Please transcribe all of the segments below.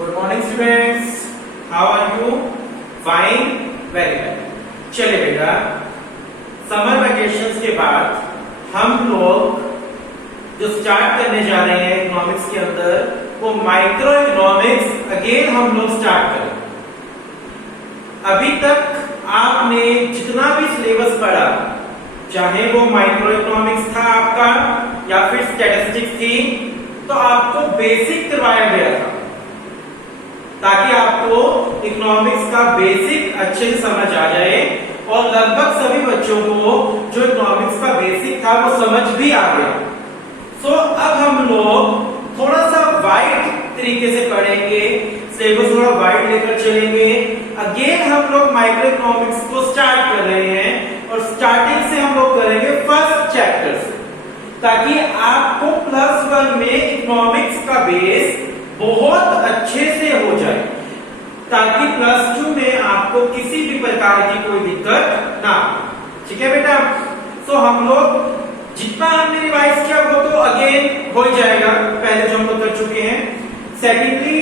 Good morning students, how are you? Fine, very well. चलिए बेटा, summer vacations के बाद हम लोग जो स्टार्ट करने जा रहे हैं इकोनॉमिक्स के अंदर, वो माइक्रो इकोनॉमिक्स अगेन हम लोग स्टार्ट करें। अभी तक आपने जितना भी सिलेबस पढ़ा, चाहे वो माइक्रो इकोनॉमिक्स था आपका या फिर स्टैटिस्टिक्स थी, तो आपको बेसिक करवाया गया था ताकि आपको इकोनॉमिक्स का बेसिक अच्छे से समझ आ जाए। और लगभग सभी बच्चों को जो इकोनॉमिक्स का बेसिक था वो समझ भी आ गया। सो अब हम लोग थोड़ा सा वाइड तरीके से पढ़ेंगे, सिलेबस थोड़ा वाइड लेकर चलेंगे। अगेन हम लोग माइक्रो इकोनॉमिक्स को स्टार्ट कर रहे हैं और स्टार्टिंग से हम लोग करेंगे फर्स्ट चैप्टर से, ताकि आपको +1 में इकोनॉमिक्स का बेस बहुत अच्छे से हो जाए, ताकि +2 में आपको किसी भी प्रकार की कोई दिक्कत ना हो। ठीक है बेटा? सो हम लोग जितना हमने रिवाइज किया वो तो अगेन हो जाएगा, पहले जो हम लोग कर चुके हैं। सेकेंडली,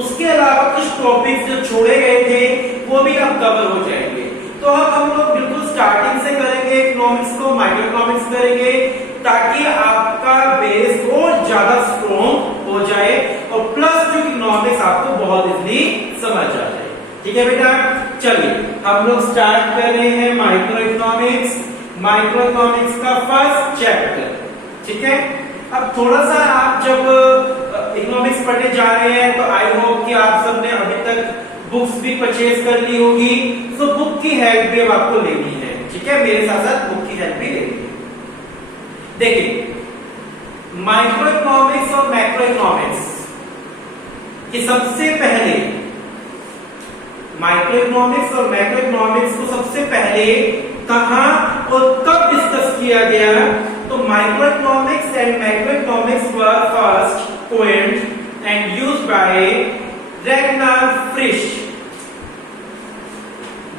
उसके अलावा कुछ टॉपिक्स जो छोड़े गए थे वो भी अब कवर हो जाएंगे। तो हम लोग बिल्कुल स्टार्टिंग से करेंगे इकोनॉमिक्स को, माइक्रो इकोनॉमिक्स करेंगे, ताकि आपका बेस और ज्यादा स्ट्रॉन्ग हो जाए और प्लस जो इकोनॉमिक्स आपको बहुत इजीली समझ आ जाए। ठीक है बेटा? चलिए हम लोग स्टार्ट कर रहे हैं माइक्रो इकोनॉमिक्स का फर्स्ट चैप्टर। ठीक है? अब थोड़ा सा आप जब इकोनॉमिक्स पढ़ने जा रहे हैं तो आई होप कि आप सबने अभी तक बुक्स भी परचेज कर ली होगी। तो बुक की हेल्प भी अब आपको लेनी है। ठीक है? मेरे साथ साथ बुक की हेल्प भी लेनी है। देखिए, माइक्रो इकोनॉमिक्स और मैक्रो इकोनॉमिक्स की सबसे पहले, माइक्रो इकोनॉमिक्स और मैक्रो इकोनॉमिक्स को सबसे पहले कहां और कब डिस्कस किया गया? तो micro economics and macro economics were first coined and used by Ragnar Frisch।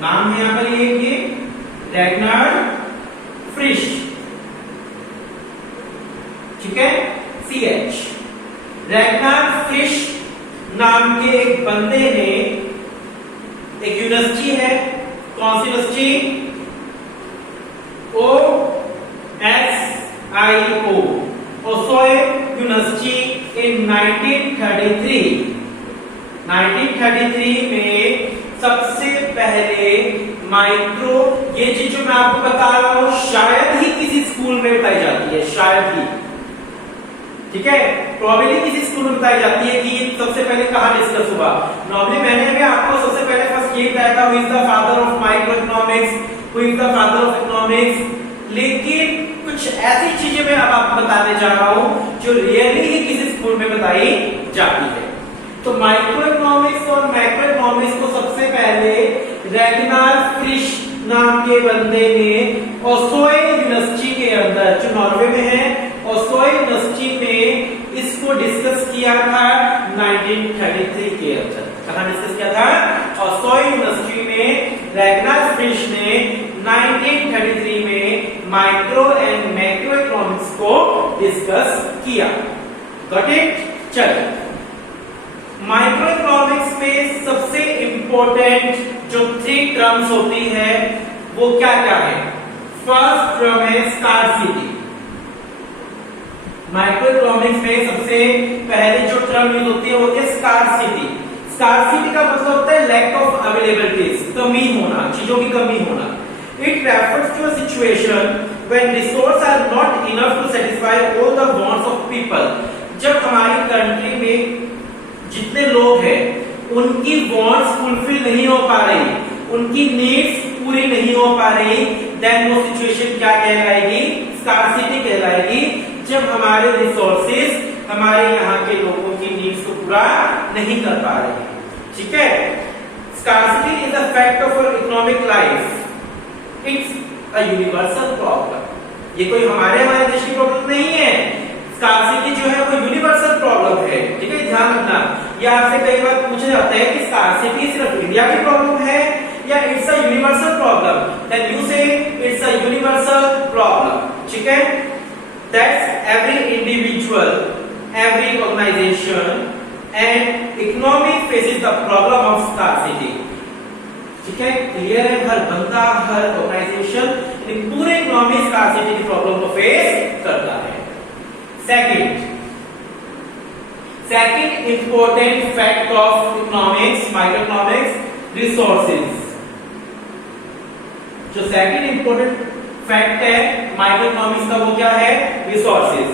नाम है यहां पर ये रैगनार फ्रिश। ठीक है? CH रैगनार फ्रिश नाम के एक बंदे ने एक यूनिवर्सिटी है, कौन सी यूनिवर्सिटी? ओसोए यूनिवर्सिटी इन 1933 में सबसे पहले माइक्रो, ये चीज जो मैं आपको बता रहा हूं शायद ही किसी स्कूल में बताई जाती है, शायद ही। ठीक है? प्रोबेबली किसी स्कूल में बताई जाती है कि सबसे पहले कहां डिस्कस हुआ। नॉर्मली मैंने भी आपको सबसे पहले फर्स्ट ये बताया था, who is the father of micro economics, who is the father of economics. लेकिन कुछ ऐसी चीजें मैं अब आपको बताने जा रहा हूं जो रियली ही किसी स्कूल में बताई जाती है। तो माइक्रो इकोनॉमिक्स और मैक्रो इकोनॉमिक्स को सबसे पहले रैगनार फ्रिश नाम के बंदे ने ओसोए यूनिवर्सिटी के अंदर, जो नॉर्वे में है, ओसोए यूनिवर्सिटी में इसको डिस्कस किया था 1933 के अंदर। कहां डिस्कस किया था? ओसोए यूनिवर्सिटी में रैगनार फ्रिश ने 1933 में माइक्रो एंड मैक्रो इकोनॉमिक्स को डिस्कस किया। Got it? चलिए, माइक्रो इकोनॉमिक्स में सबसे इंपॉर्टेंट जो 3 टर्म्स होती है वो क्या क्या है? फर्स्ट टर्म है स्कार्सिटी। माइक्रो इकोनॉमिक्स में सबसे पहले जो टर्म यूज होती है वो है स्कार्सिटी। स्कार्सिटी का मतलब होता है लैक ऑफ अवेलेबिलिटीज, कमी होना, चीजों की कमी होना। It refers to a situation when resources are not enough to satisfy all the wants of people। जब हमारी कंट्री में जितने लोग हैं उनकी वांट्स फुलफिल नहीं हो पा रही, उनकी नीड्स पूरी नहीं हो पा रही, देन वो सिचुएशन क्या कहलाएगी? स्कार्सिटी कहलाएगी। जब हमारे रिसोर्सेज हमारे यहाँ के लोगों की नीड्स को पूरा नहीं कर पा रहे। ठीक है? Scarcity is a fact of our economic life. It's a universal problem. ये कोई हमारे देश की प्रॉब्लम नहीं है। स्कार्सिटी जो है वो यूनिवर्सल प्रॉब्लम है। ठीक है? ध्यान रखना। ये आपसे कई बार पूछा जाता है कि स्कार्सिटी सिर्फ इंडिया की प्रॉब्लम है या it's a universal problem. Then you say it's a universal problem. ठीक है? That's every individual, every organization, and economy faces the problem of scarcity. ठीक है, क्लियर है? हर बंदा, हर ऑर्गेनाइजेशन पूरे इकोनॉमी स्कार्सिटी की प्रॉब्लम को फेस करता है। Second important fact of economics, micro economics, resources. जो सेकंड इंपॉर्टेंट फैक्ट है माइक्रो इकोनॉमिक्स का वो क्या है? रिसोर्सेज।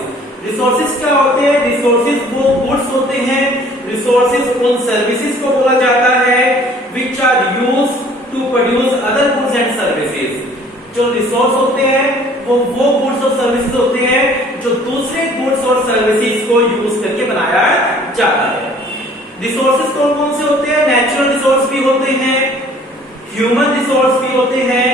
रिसोर्सेज क्या होते हैं? रिसोर्सेज वो गुड्स होते हैं, रिसोर्सेज उन सर्विसेज को बोला जाता है which are used to produce other goods and services। जो रिसोर्स होते हैं वो गुड्स और सर्विसेज होते हैं जो दूसरे गुड्स और सर्विसेज को यूज करके बनाया जाता है। रिसोर्सेज कौन कौन से होते हैं? नेचुरल रिसोर्स भी होते हैं, ह्यूमन रिसोर्स भी होते हैं,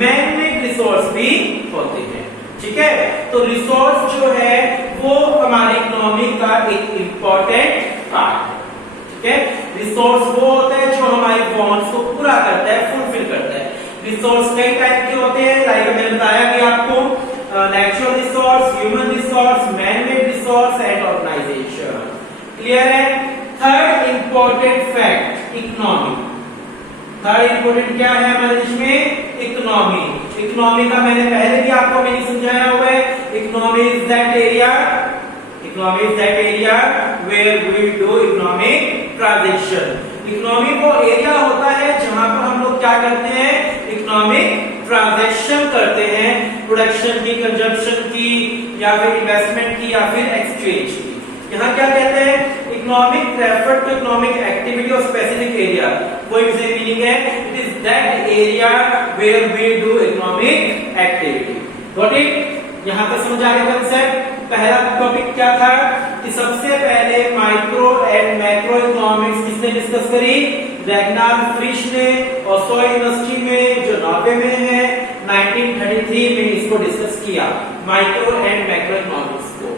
मैन मेड रिसोर्स भी होते हैं। ठीक है, तो रिसोर्स जो है वो हमारी इकोनॉमी का एक इंपॉर्टेंट पार्ट है। ठीक है, रिसोर्स वो होता है जो हमारी वांट्स को पूरा करता है, फुलफिल करता है। रिसोर्स कई टाइप के होते हैं, लाइक मैंने बताया कि आपको natural resource, human resource, man made resource and organisation. Clear है? Third important fact, economy. Third important क्या है हमारे देश में? इकोनॉमी। इकोनॉमी का मैंने पहले भी आपको मीनिंग समझाया हुआ है। Economy is that area where we do economic transaction। Economy वो एरिया होता है जहां पर हम लोग क्या करते हैं? इकोनॉमिक ट्रांजैक्शन करते हैं, प्रोडक्शन की, कंजप्शन की, या फिर इन्वेस्टमेंट की, या फिर एक्सचेंज की। यहाँ क्या कहते हैं? Economic refer to economic activity of specific area. वो एक मीनिंग है, it is that area where we do economic activity. Got it? यहाँ तक समझ आ गया कंसेप्ट? पहला टॉपिक क्या था कि सबसे पहले माइक्रो एंड मैक्रो इकोनॉमिक्स किसने डिस्कस करी? रैगनार फ्रिश ने ऑक्सफोर्ड यूनिवर्सिटी में जो नॉर्वे में है 1933 में इसको डिस्कस किया, माइक्रो एंड मैक्रो इकोनॉमिक्स को।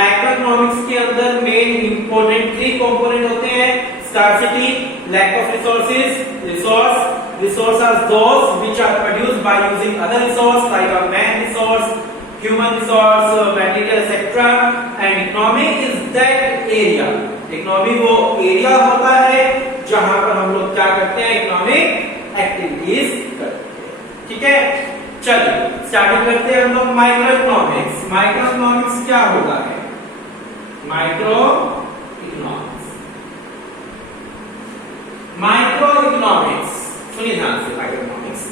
मैक्रो इकोनॉमिक्स के अंदर मेन इंपॉर्टेंट 3 कंपोनेंट होते हैं: scarcity, lack of resource. Resources are those which are produced by using other resource like a man resource, human resource, material, etc. And economy is that area। Economy वो area होता है जहां पर हम लोग क्या करते हैं? इकोनॉमिक एक्टिविटीज करते हैं। ठीक है, चलिए स्टार्टिंग करते हैं हम लोग माइक्रो इकोनॉमिक्स। माइक्रो इकोनॉमिक्स क्या होता है? माइक्रो इकोनॉमिक्स सुनिए ध्यान से। माइक्रो इकोनॉमिक्स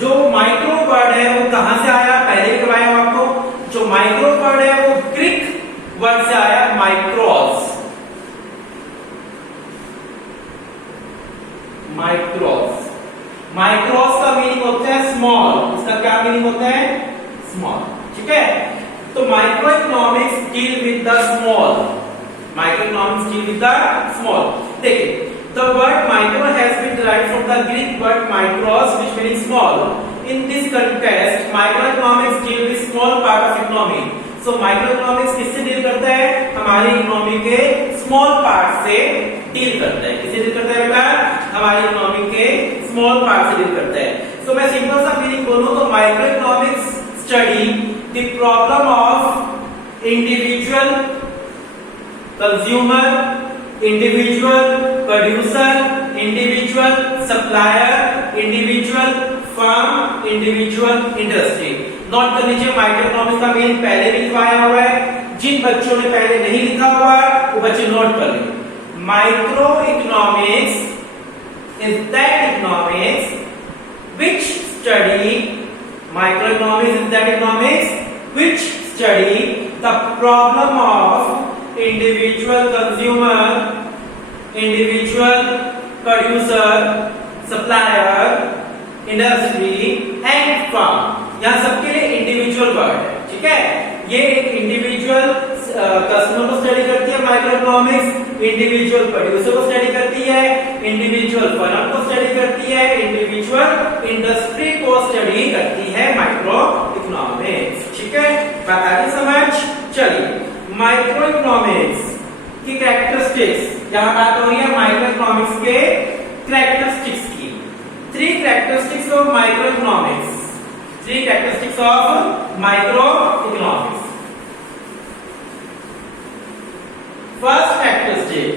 जो माइक्रो वर्ड है वो कहां से आया? पहले भी बताया आपको। जो माइक्रो वर्ड है वो ग्रीक वर्ड से आया, माइक्रोस। माइक्रोस का मीनिंग होता है स्मॉल। इसका क्या मीनिंग होता है? स्मॉल। ठीक है, तो micro economics deal with the small. Micro economics deal with the small. देखिए, the word micro has been derived from the Greek word micros, which means small. In this context, microeconomics deal with small part of economy. So microeconomics किससे deal करता है? हमारी economy के small part से deal करता है। किससे deal करता है बेटा? हमारी इकोनॉमी के स्मॉल पार्ट से डील करता है। So मैं सिंपल सा मीनिंग बोलूं तो microeconomics study the problem of individual consumer, individual producer, individual supplier, individual firm, individual industry. Note कर लीजिए, माइक्रो इकोनॉमिक्स का मेन पहले भी लिखवाया हुआ है। जिन बच्चों ने पहले नहीं लिखा हुआ वो बच्चे नोट कर लें। Micro economics is that economics which study, micro economics is that economics which study the problem of individual consumer, individual producer, supplier, industry and firm. यहाँ सबके लिए इंडिविजुअल वर्ड है। ठीक है, ये एक इंडिविजुअल कस्टमर को स्टडी करती है माइक्रो इकोनॉमिक्स, इंडिविजुअल प्रोड्यूसर को स्टडी करती है, इंडिविजुअल फर्म को स्टडी करती है, इंडिविजुअल इंडस्ट्री को स्टडी करती है माइक्रो इकोनॉमिक्स। ठीक है, बात आ गई समझ? चलिए, माइक्रो इकोनॉमिक्स की कैरेक्टरिस्टिक्स, यहां बात हो रही है माइक्रो इकोनॉमिक्स के कैरेक्टरिस्टिक्स की। 3 characteristics of micro economics. 3 characteristics of micro economics. First characteristic,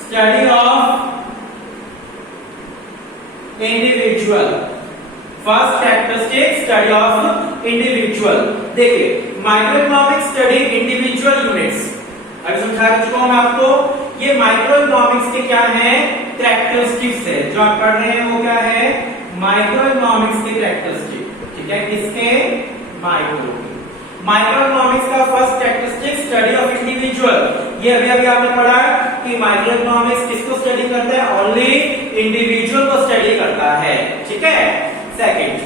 study of individual, first characteristic study of individual. देखिए micro economics study individual units, अभी समझा चुका हूं मैं आपको। ये माइक्रो इकोनॉमिक्स के क्या है, कैरेक्टरिस्टिक्स है, जो आप पढ़ रहे हैं वो क्या है, माइक्रो इकोनॉमिक्स के कैरेक्टरिस्टिक, ठीक है, किसके, माइक्रो इकोनॉमिक्स का first characteristic study of individual. ये अभी अभी आपने पढ़ा कि माइक्रो इकोनॉमिक्स किसको स्टडी करता है, ओनली इंडिविजुअल को स्टडी करता है, ठीक है। Second,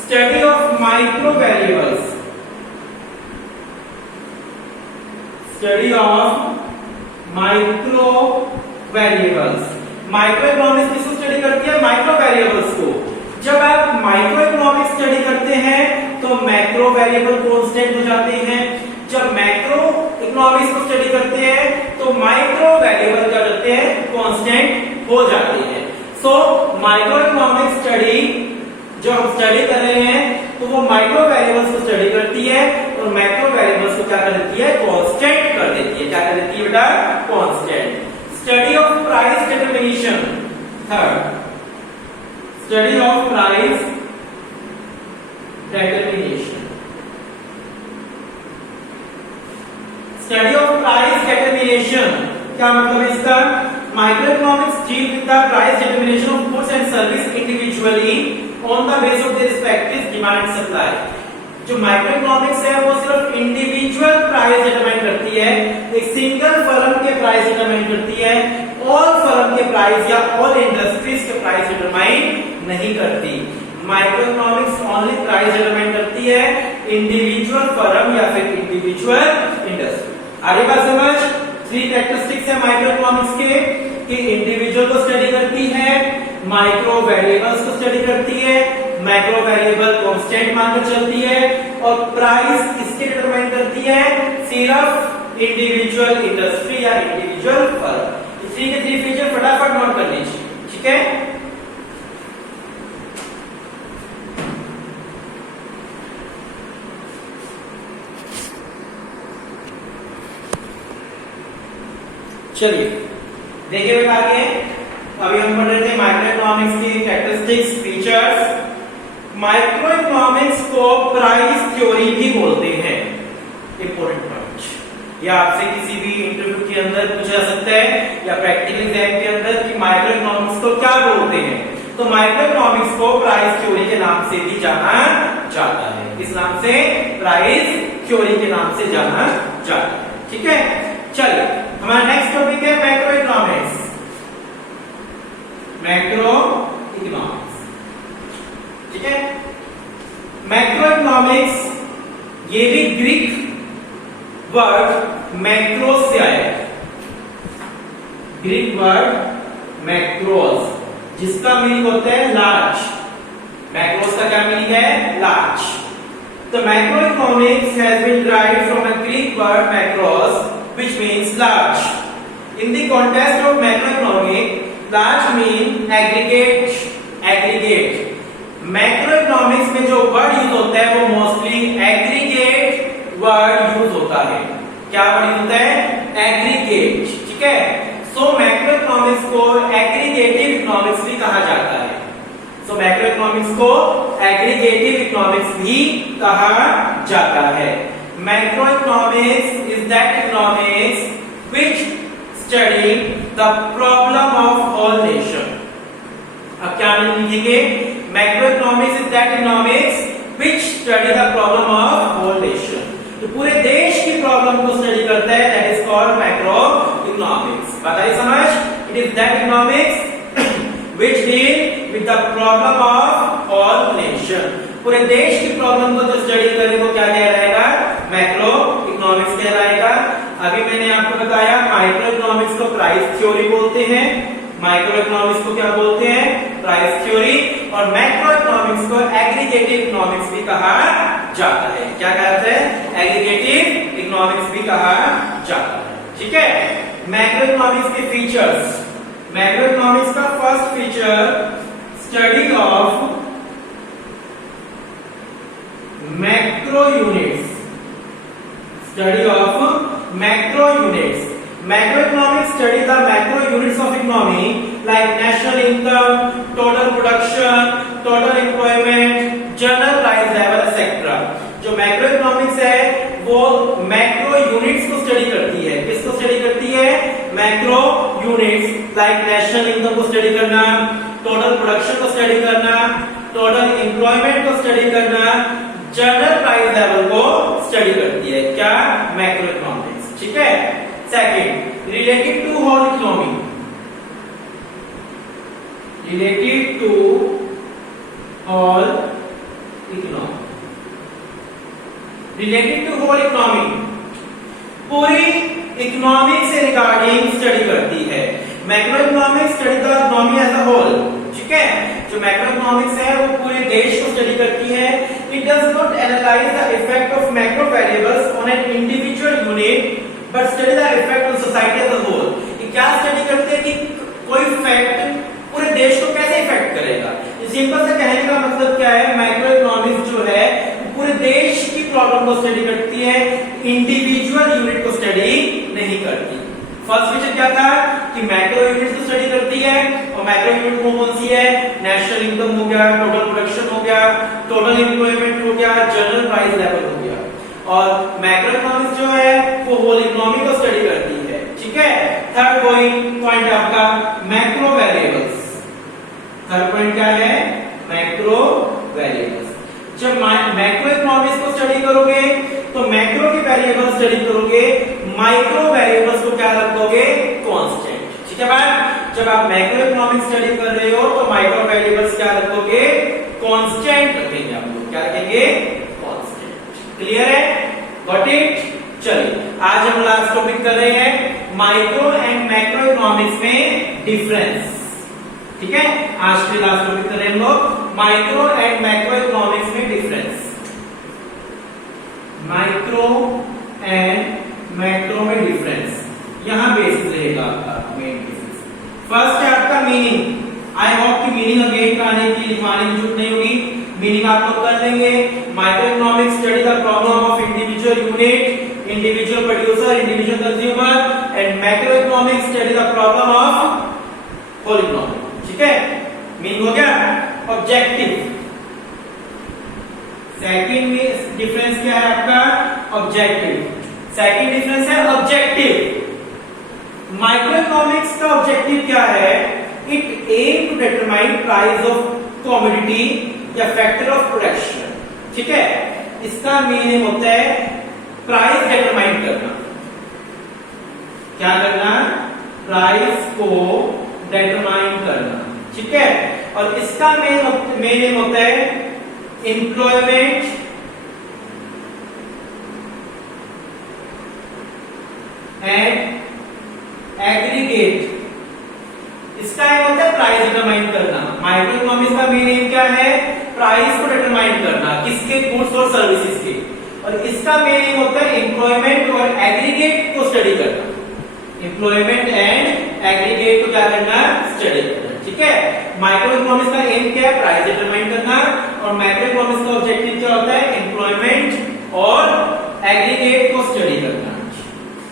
study of micro variables, study of micro variables. Micro economics किसको स्टडी करती है, माइक्रो वेरिएबल्स को। जब आप माइक्रो इकोनॉमिक्स स्टडी करते हैं तो मैक्रो वेरिएबल कांस्टेंट हो जाते हैं। जब मैक्रो इकोनॉमिक्स को स्टडी करते हैं तो माइक्रो वेरिएबल क्या करते हैं, कांस्टेंट हो जाते हैं। सो माइक्रो इकोनॉमिक्स स्टडी जो हम स्टडी कर रहे हैं तो वो माइक्रो वेरिएबल्स को स्टडी करती है और मैक्रो वेरिएबल्स को क्या कर देती है, कांस्टेंट कर देती है। क्या कर देती है बेटा, constant. Study of price determination, third, study of price determination, study of price determination क्या मतलब इसका, micro economics deal with the price determination of goods and service individually on the base of their respective demand and supply. जो micro economics है वो सिर्फ individual price determine करती है, एक सिंगल फर्म के प्राइस डिटरमाइन करती है, ऑल फर्म के प्राइस या ऑल इंडस्ट्रीज के प्राइस डिटरमाइन नहीं करती। Micro economics only price determine करती है इंडिविजुअल फर्म या फिर इंडिविजुअल इंडस्ट्री। आगे बात समझ, थ्री कैरेक्टरिस्टिक्स है माइक्रो इकोनॉमिक्स के कि इंडिविजुअल को स्टडी करती है, माइक्रो वेरिएबल्स को स्टडी करती है, मैक्रो वेरिएबल कांस्टेंट मानकर चलती है और प्राइस किसके डिटरमाइन करती है, सिर्फ इंडिविजुअल इंडस्ट्री या इंडिविजुअल फर्म। इसी के थ्री फीचर फटाफट नोट कर लीजिए, ठीक है। चलिए देखिए बेटा आगे, अभी हम पढ़ रहे थे माइक्रो इकोनॉमिक्स की कैरेक्टरिस्टिक्स, फीचर्स। माइक्रो इकोनॉमिक्स को प्राइस थ्योरी भी बोलते हैं, इंपॉर्टेंट पॉइंट। या आपसे किसी भी इंटरव्यू के अंदर पूछा जा सकता है या प्रैक्टिकल एग्जाम के अंदर कि माइक्रो इकोनॉमिक्स को क्या बोलते हैं, तो माइक्रो इकोनॉमिक्स को प्राइस थ्योरी के नाम से भी जाना जाता है। किस नाम से, प्राइस थ्योरी के नाम से जाना जाता है, ठीक है। चलिए हमारा नेक्स्ट टॉपिक है मैक्रो इकोनॉमिक्स, मैक्रो इकोनॉमिक्स, ठीक है। मैक्रो इकोनॉमिक्स ये भी ग्रीक वर्ड मैक्रो से आया है, ग्रीक वर्ड मैक्रोस, जिसका मीनिंग होता है लार्ज। मैक्रोस का क्या मीनिंग है, लार्ज। तो macro economics has been derived from a Greek word macros which means large. In the context of macroeconomic, large mean aggregate, aggregate. Macroeconomics में जो word use होता है वो मोस्टली एग्रीगेट वर्ड यूज होता है। क्या वर्ड यूज होता है, एग्रीगेट, ठीक है। सो मैक्रोइकोनॉमिक्स को एग्रीगेटिव इकोनॉमिक्स भी कहा जाता है। सो मैक्रोइकोनॉमिक्स को एग्रीगेटिव इकोनॉमिक्स भी कहा जाता है। Macroeconomics is that economics which study the problem of whole nation. अब क्या लिखेंगे, Macroeconomics is that economics which study the problem of whole nation. तो पूरे देश की प्रॉब्लम को स्टडी करता है, that is called macroeconomics. बताइए समझ, it is that economics which deal with the problem of whole nation. पूरे देश की प्रॉब्लम को जो स्टडी करे वो क्या कहलाएगा, मैक्रो इकोनॉमिक्स कहलाएगा। अभी मैंने आपको बताया माइक्रो इकोनॉमिक्स को प्राइस थ्योरी बोलते हैं, माइक्रो इकोनॉमिक्स को क्या बोलते हैं, प्राइस थ्योरी, और मैक्रो इकोनॉमिक्स को एग्रीगेटिव इकोनॉमिक्स भी कहा जाता है। क्या कहते हैं, एग्रीगेटिव इकोनॉमिक्स भी कहा जाता है, ठीक है। मैक्रो इकोनॉमिक्स के फीचर्स, मैक्रो इकोनॉमिक्स का first feature study of macro units, study of macro units. Macroeconomics study the macro units of economy like national income, total production, total employment, general price level, etc. जो macro economics है वो macro units को study करती है। किसको study करती है? Macro units like national income को स्टडी करना, टोटल प्रोडक्शन को स्टडी करना, टोटल एम्प्लॉयमेंट को स्टडी करना, जनरल प्राइस लेवल को स्टडी करती है। क्या? Macro economics. ठीक है। Second, related to whole economy, related to whole economy, related to whole economy पूरी इकोनॉमिक से रिगार्डिंग स्टडी करती है। Macro economics study the economy as a whole. ठीक है। जो मैक्रो इकोनॉमिक्स है वो पूरे देश को स्टडी करती है। It does not analyse the effect of macro variables on an individual unit but study the effect on society as a whole. ये क्या स्टडी करते हैं कि कोई फैक्ट पूरे देश को कैसे इफेक्ट करेगा। सिंपल से कहने का मतलब क्या है? मैक्रो इकोनॉमिक्स जो है पूरे देश की प्रॉब्लम को स्टडी करती है, इंडिविजुअल यूनिट को स्टडी नहीं करती। फर्स्ट विषय क्या था कि मैक्रो यूनिट्स को स्टडी करती है, और मैक्रो यूनिट कौन सी है? नेशनल इनकम हो गया, टोटल प्रोडक्शन हो गया, टोटल एम्प्लॉयमेंट हो गया, जनरल प्राइस लेवल हो गया। और मैक्रो इकोनॉमिक्स जो है वो होल इकोनॉमी को स्टडी करती है। ठीक है। थर्ड पॉइंट आपका मैक्रो वेरिएबल्स। थर्ड पॉइंट क्या है? Macro variables. जब मैक्रो इकोनॉमिक्स को स्टडी करोगे तो मैक्रो की वेरिएबल स्टडी करोगे, माइक्रो वेरिएबल्स को क्या रखोगे? कांस्टेंट। ठीक है बात। जब आप मैक्रो इकोनॉमिक्स स्टडी कर रहे हो तो माइक्रो वेरिएबल्स क्या रखोगे? कांस्टेंट रखेंगे। आप लोग क्या रखेंगे? कांस्टेंट। क्लियर है? Got it? चलिए आज हम लास्ट टॉपिक कर रहे हैं माइक्रो एंड मैक्रो इकोनॉमिक्स में डिफरेंस। ठीक है। आज के लास्ट टॉपिक कर रहे हैं हम लोग माइक्रो एंड मैक्रो इकोनॉमिक्स में डिफरेंस। माइक्रो एंड मैक्रो में डिफरेंस यहां बेसिस रहेगा आपका मेन बेसिस। फर्स्ट है आपका मीनिंग। आई होप कि मीनिंग अगेन कराने की लिखवाने की जरूरत नहीं होगी। मीनिंग आप लोग कर लेंगे। Micro economics study the problem of individual unit, individual producer, individual consumer, and macro economics study the problem of whole economy. ठीक है। मीनिंग हो गया। ऑब्जेक्टिव। सेकंड में डिफरेंस क्या है आपका? ऑब्जेक्टिव। सेकंड डिफरेंस है ऑब्जेक्टिव। माइक्रो इकोनॉमिक्स का ऑब्जेक्टिव क्या है? It aim to determine price of commodity या फैक्टर ऑफ प्रोडक्शन। ठीक है। इसका मीनिंग होता है प्राइस डिटरमाइन करना। क्या करना? प्राइस को डिटरमाइन करना। ठीक है। और इसका मेन होता है एम्प्लॉयमेंट एंड एग्रीगेट। इसका एम होता है प्राइस डिटरमाइन करना। माइक्रो इकोनॉमिक्स का मेन एम क्या है? प्राइस को डिटरमाइन करना। किसके? गुड्स और सर्विसेज के। और इसका मेन एम होता है एम्प्लॉयमेंट और एग्रीगेट को स्टडी करना। एम्प्लॉयमेंट एंड एग्रीगेट को क्या करना? स्टडी करना। ठीक है। माइक्रो इकोनॉमिक्स का एम क्या है? प्राइस डिटरमाइन करना। और मैक्रो इकोनॉमिक्स का ऑब्जेक्टिव क्या होता है? एम्प्लॉयमेंट और एग्रीगेट को स्टडी करना।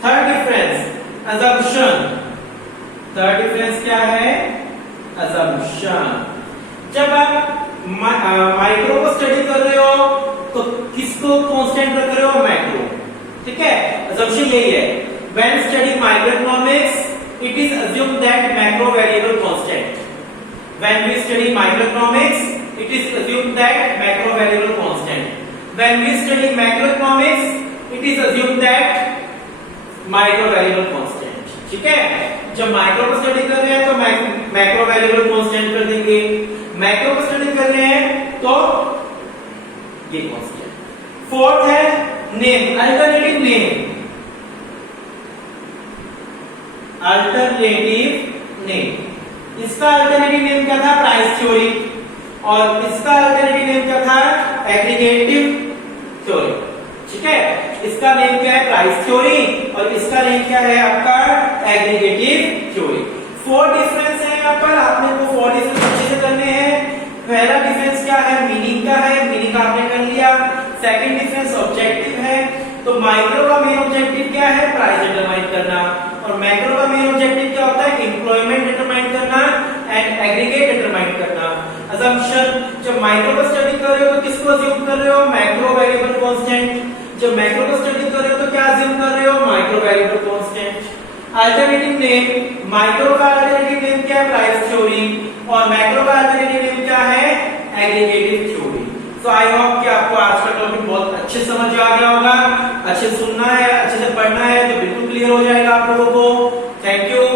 Third difference assumption। Third difference क्या है? assumption। जब आप माइक्रो को स्टडी कर रहे हो तो किसको कांस्टेंट रख रहे हो? मैक्रो। ठीक है। assumption यही है। When studying microeconomics, it is assumed that macro variable constant. When we study microeconomics, it is assumed that macro variable constant. When we study macroeconomics, it is assumed that micro variable constant. ठीक है। जब micro को study कर रहे हैं तो macro variable constant कर देंगे। मैक्रो को स्टडी कर रहे हैं तो ये कांस्टेंट। फोर्थ है name, alternative name. Alternative name. इसका अल्टरनेटिव नेम क्या था? Price theory. और इसका अल्टरनेटिव नेम क्या था? Aggregative theory. ठीक है। इसका नेम क्या है? Price theory. और इसका नेम क्या है आपका? Aggregative theory. फोर डिफरेंस है यहाँ पर। आपने को फोर डिफरेंस अच्छे से करने हैं। पहला डिफरेंस क्या है? मीनिंग का है। मीनिंग आपने कर लिया। सेकंड डिफरेंस ऑब्जेक्टिव है। तो तो माइक्रो का मेन ऑब्जेक्टिव क्या है? प्राइस डिटरमाइन करना, और मैक्रो का मेन ऑब्जेक्टिव क्या होता है? एम्प्लॉयमेंट डिटरमाइन करना एंड एग्रीगेट डिटरमाइन करना। असम्पशन, जब माइक्रो का स्टडी कर रहे हो तो किसको अज्यूम कर रहे हो? Macro variable constant. जब मैक्रो का स्टडी कर रहे हो तो क्या अज्यूम कर रहे हो? Micro variable constant. Alternative name, micro का अल्टरनेटिव नेम क्या है? प्राइस थ्योरी, और मैक्रो का अल्टरनेटिव नेम क्या है? Aggregative theory. So I hope कि आपको आज का टॉपिक बहुत अच्छे समझ आ गया होगा। अच्छे सुनना है, अच्छे से पढ़ना है तो बिल्कुल क्लियर हो जाएगा आप लोगों को। Thank you.